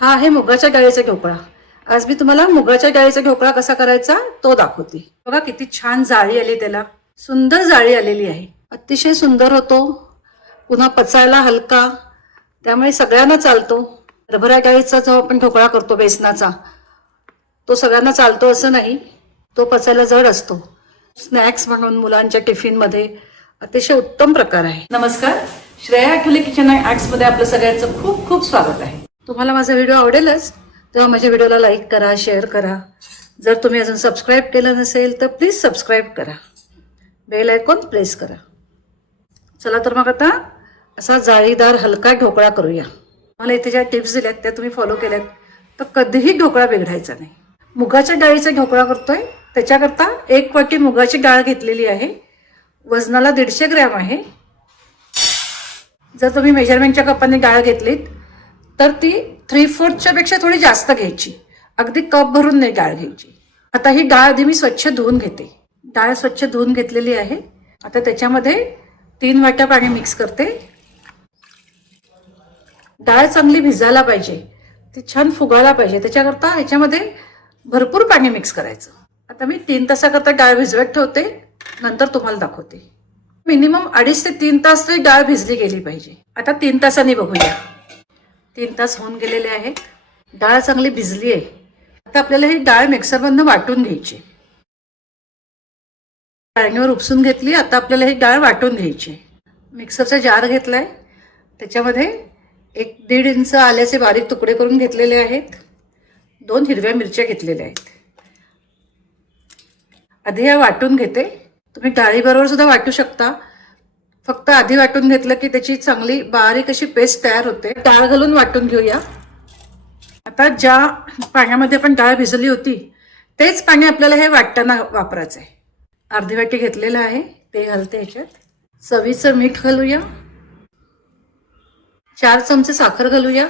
हा आहे मुगाच्या डाळीचा ढोकळा. आज मी तुम्हाला मुगाच्या डाळीचा ढोकळा कसा करायचा तो दाखवते. बघा किती छान जाळी आली त्याला. सुंदर जाळी आलेली आहे. अतिशय सुंदर होतो. पुन्हा पचायला हलका. त्यामुळे सगळ्यांना चालतो. हरभरा डाळीचा जो आपण ढोकळा करतो बेसनाचा तो सगळ्यांना चालतो असं नाही. तो पचायला जड असतो. स्नॅक्स म्हणून मुलांच्या टिफिनमध्ये अतिशय उत्तम प्रकार आहे. नमस्कार. श्रेया आठवले किचन ॲक्समध्ये आपलं सगळ्यांचं खूप खूप स्वागत आहे. तुम्हाला माझा व्हिडिओ आवडेलच तेव्हा माझ्या व्हिडिओला लाईक करा शेअर करा. जर तुम्ही अजून सबस्क्राईब केलं नसेल तर प्लीज सबस्क्राईब करा. बेल आयकॉन प्रेस करा. चला तर मग आता असा जाळीदार हलका ढोकळा करूया. मला इथे ज्या टिप्स दिल्यात त्या तुम्ही फॉलो केल्यात तर कधीही ढोकळा बिघडायचा नाही. मुगाच्या डाळीचा ढोकळा करतोय त्याच्याकरता एक वाटी मुगाची डाळ घेतलेली आहे. वजनाला दीडशे ग्रॅम आहे. जर तुम्ही मेजरमेंटच्या कपाने डाळ घेतलीत तर ती थ्री फोर्थच्या पेक्षा थोडी जास्त घ्यायची. अगदी कप भरून नाही डाळ घ्यायची. आता ही डाळ आधी मी स्वच्छ धुवून घेते. डाळ स्वच्छ धुवून घेतलेली आहे. आता त्याच्यामध्ये तीन वाट्या पाणी मिक्स करते. डाळ चांगली भिजायला पाहिजे. ती छान फुगायला पाहिजे. त्याच्याकरता ह्याच्यामध्ये भरपूर पाणी मिक्स करायचं. आता मी तीन तासाकरता डाळ भिजवत ठेवते. नंतर तुम्हाला दाखवते. मिनिमम अडीच ते तीन तास तरी डाळ भिजली गेली पाहिजे. आता तीन तासांनी बघूया. तीन तास होऊन गेलेले आहेत डाळ चांगली भिजली आहे. आता आपल्याला ही डाळ मिक्सरमधनं वाटून घ्यायची. डाळणीवर उपसून घेतली आता आपल्याला ही डाळ वाटून घ्यायची. मिक्सरचा जार घेतला आहे त्याच्यामध्ये एक दीड इंच आल्याचे बारीक तुकडे करून घेतलेले आहेत. दोन हिरव्या मिरच्या घेतलेल्या आहेत. आधी या वाटून घेते. तुम्ही डाळीबरोबर सुद्धा वाटू शकता. फक्त आधी वाटून घेतलं की त्याची चांगली बारीक अशी पेस्ट तयार होते. डाळ घालून वाटून घेऊया. आता ज्या पाण्यामध्ये आपण डाळ भिजली होती तेच पाणी आपल्याला हे वाटताना वापरायचं आहे अर्धी वाटी घेतलेलं आहे ते घालते ह्याच्यात. चवीचं मीठ घालूया. चार चमचे साखर घालूया.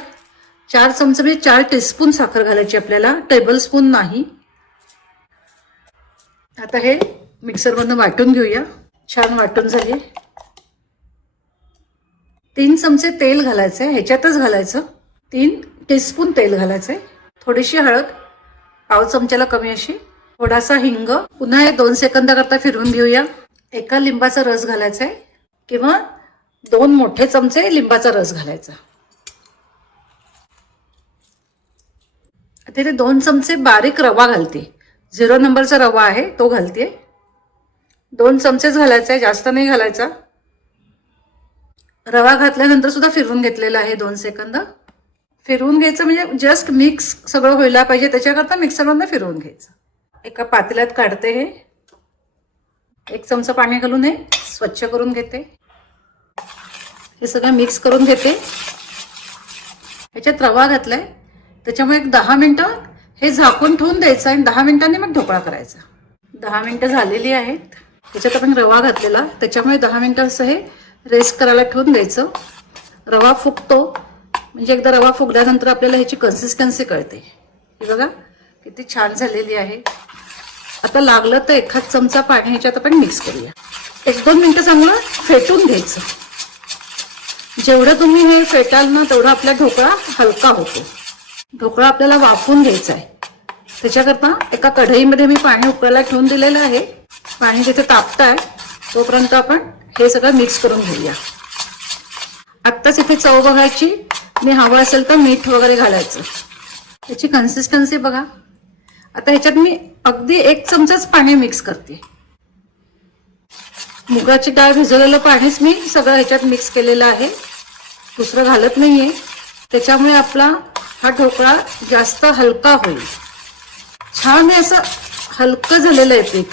चार चमचे म्हणजे चार टीस्पून साखर घालायची आपल्याला टेबल स्पून नाही. आता हे मिक्सरमधनं वाटून घेऊया. छान वाटून झाले. तीन चमचे तेल घालायचं आहे ह्याच्यातच घालायचं. तीन टीस्पून तेल घालायचं आहे थोडीशी हळद पाव चमच्याला कमी अशी थोडासा हिंग. पुन्हा हे दोन सेकंदाकरता फिरवून घेऊया. एका लिंबाचा रस घालायचा आहे किंवा दोन मोठे चमचे लिंबाचा रस घालायचा. तिथे दोन चमचे बारीक रवा घालते. झिरो नंबरचा रवा आहे तो घालते. दोन चमचेच घालायचा आहे जास्त नाही घालायचा. रवा घातल्यानंतर सुद्धा फिरवून घेतलेला आहे दोन सेकंद. फिरवून घ्यायचं म्हणजे जस्ट मिक्स सगळं व्हायला पाहिजे त्याच्याकरता मिक्सरमधनं फिरवून घ्यायचं. एका पातेल्यात काढते हे. एक चमचा पाणी घालून हे स्वच्छ करून घेते. हे सगळं मिक्स करून घेते. ह्याच्यात रवा घातलाय. त्याच्यामुळे एक दहा मिनटं हे झाकून ठेवून द्यायचं आणि दहा मिनिटांनी मग ढोकळा करायचा. दहा मिनटं झालेली आहेत. त्याच्यात आपण रवा घातलेला. त्याच्यामुळे दहा मिनटं असं हे रेस्ट करायला ठेवून द्यायचं. रवा फुगतो. म्हणजे एकदा रवा फुगल्यानंतर आपल्याला ह्याची कन्सिस्टन्सी कळते. ही बघा किती छान झालेली आहे. आता लागलं तर एखाद चमचा पाणी ह्याच्यात आपण मिक्स करूया. एक दोन मिनटं चांगलं फेटून घ्यायचं. जेवढं तुम्ही हे फेटाल ना तेवढा आपला ढोकळा हलका होतो. ढोकळा आपल्याला वाफून घ्यायचा आहे. त्याच्याकरता एका कढईमध्ये मी पाणी उकळायला ठेवून दिलेलं आहे. पाणी तिथे तापत आहे तोपर्यंत आपण हे सगळं मिक्स करून घेऊया. आत्ताच इथे चव बघायची. मी हवं असेल तर मीठ वगैरे घालायचं. त्याची कन्सिस्टन्सी बघा. आता ह्याच्यात मी अगदी एक चमचाच पाणी मिक्स करते. मुगाची डाळ भिजवलेलं पाणीच मी सगळं ह्याच्यात मिक्स केलेलं आहे. दुसरं घालत नाहीये. त्याच्यामुळे आपला हा ढोकळा जास्त हलका होईल. छान हे असं हलकं झालेलं आहे पीठ.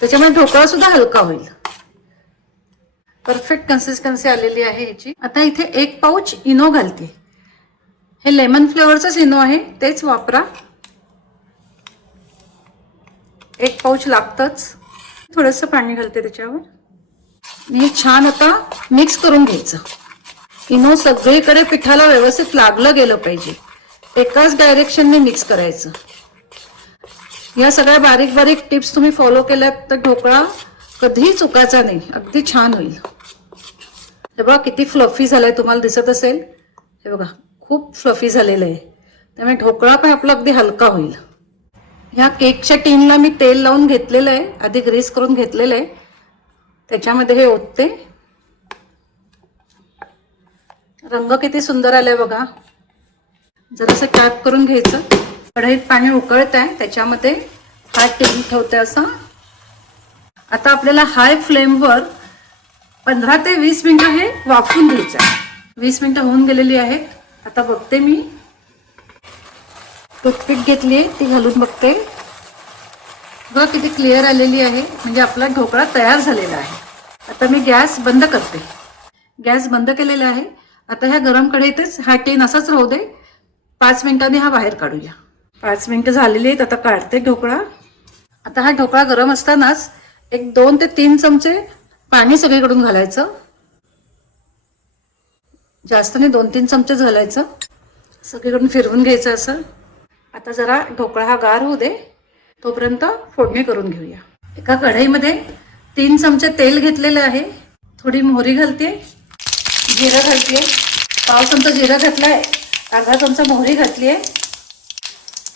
त्याच्यामुळे ढोकळा सुद्धा हलका होईल. परफेक्ट कन्सिस्टन्सी आलेली आहे ह्याची आता इथे एक पाऊच इनो घालते. हे लेमन फ्लेवरचंच इनो आहे तेच वापरा. एक पाऊच लागतंच. थोडंसं पाणी घालते त्याच्यावर. हे छान आता मिक्स करून घ्यायचं. इनो सगळीकडे पिठाला व्यवस्थित लागलं गेलं पाहिजे. एकाच डायरेक्शनने मिक्स करायचं. या सगळ्या बारीक बारीक टिप्स तुम्ही फॉलो केल्यात तर ढोकळा कधीही चुकायचा नाही. अगदी छान होईल. हे बघा किती फ्लफी झालाय तुम्हाला दिसत असेल. हे बघा खूप फ्लफी झालेलं आहे. त्यामुळे ढोकळा पण आपला अगदी हलका होईल. ह्या केकच्या टीनला मी तेल लावून घेतलेलं आहे आधी ग्रीस करून घेतलेलं आहे. त्याच्यामध्ये हे ओतते. रंग किती सुंदर आलाय बघा. जरासं कॅप करून घ्यायचं. कढईत पाणी उकळत आहे त्याच्यामध्ये हा टीन ठेवते असं. आता आपल्याला हाय फ्लेमवर पंधरा ते वीस मिनिटं हे वाफून घ्यायचं आहे. वीस मिनटं होऊन गेलेली आहेत. आता बघते मी. टूथपिक घेतली आहे ती घालून बघते. बघा किती क्लिअर आलेली आहे. म्हणजे आपला ढोकळा तयार झालेला आहे. आता मी गॅस बंद करते. गॅस बंद केलेला आहे. आता ह्या गरम कढईतच हा टीन असाच राहू दे. पाच मिनिटांनी हा बाहेर काढूया. पाच मिनिटं झालेली आहेत. आता काढते ढोकळा. आता हा ढोकळा गरम असतानाच एक दोन ते तीन चमचे पाणी सगळीकडून घालायचं. जास्त नाही दोन तीन चमचेच घालायचं. सगळीकडून फिरवून घ्यायचं असं. आता जरा ढोकळा हा गार होऊ दे. तोपर्यंत फोडणी करून घेऊया. एका कढईमध्ये तीन चमचे तेल घेतलेलं आहे. थोडी मोहरी घालते जिरं घालते पाव चमचा जिरं घातलाय. अर्धा चमचा मोहरी घातली आहे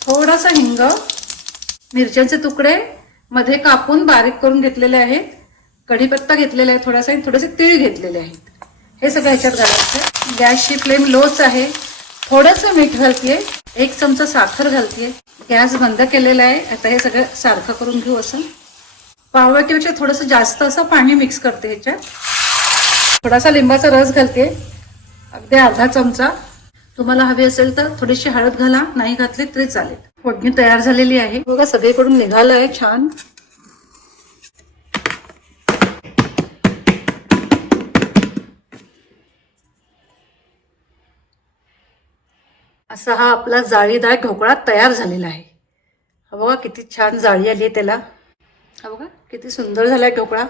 थोडासा हिंग मिरच्यांचे तुकडे मध्ये कापून बारीक करून घेतलेले आहेत. कढीपत्ता घेतलेला आहे थोडासा आणि थोडेसे तीळ घेतलेले आहेत हे सगळं ह्याच्यात घालायचं गॅसची फ्लेम लोच आहे. थोडंसं मीठ घालतीये. एक चमचा साखर घालतीये. गॅस बंद केलेला आहे. आता हे सगळं सारखं करून घेऊ असं. पाववाटीपेक्षा थोडंसं जास्त असं पाणी मिक्स करते ह्याच्यात. थोडासा लिंबाचा रस घालते अगदी अर्धा चमचा. तुम्हाला हवी असेल तर थोडीशी हळद घाला. नाही घातली तरी चालेल. फोडणी तयार झालेली आहे. बघा सगळीकडून निघालं आहे छान. असा हा आपला जाळीदार ढोकळा तयार झालेला आहे. हा बघा किती छान जाळी आली आहे त्याला. हा बघा किती सुंदर झालाय ढोकळा.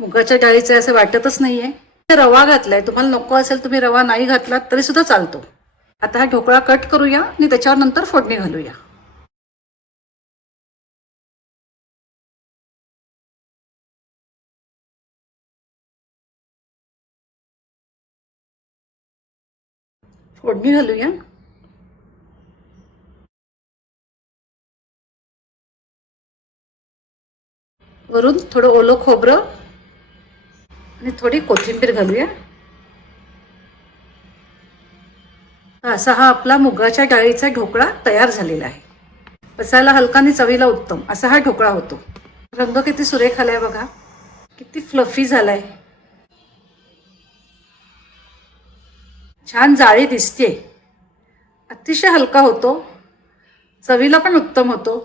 मुगाच्या डाळीचं आहे असं वाटतच नाहीये. रवा घातलाय. तुम्हाला नको असेल तुम्ही रवा नाही घातलात तरी सुद्धा चालतो. आता हा ढोकळा कट करूया आणि त्याच्यावर नंतर फोडणी घालूया. फोडणी घालूया. वरून थोडं ओलं खोबरं आणि थोडी कोथिंबीर घालूया. असा हा आपला मुगाच्या डाळीचा ढोकळा तयार झालेला आहे. पचायला हलका आणि चवीला उत्तम असा हा ढोकळा होतो. रंग किती सुरेख आलाय बघा. किती फ्लफी झालाय. छान जाळी दिसते अतिशय हलका होतो. चवीला पण उत्तम होतो.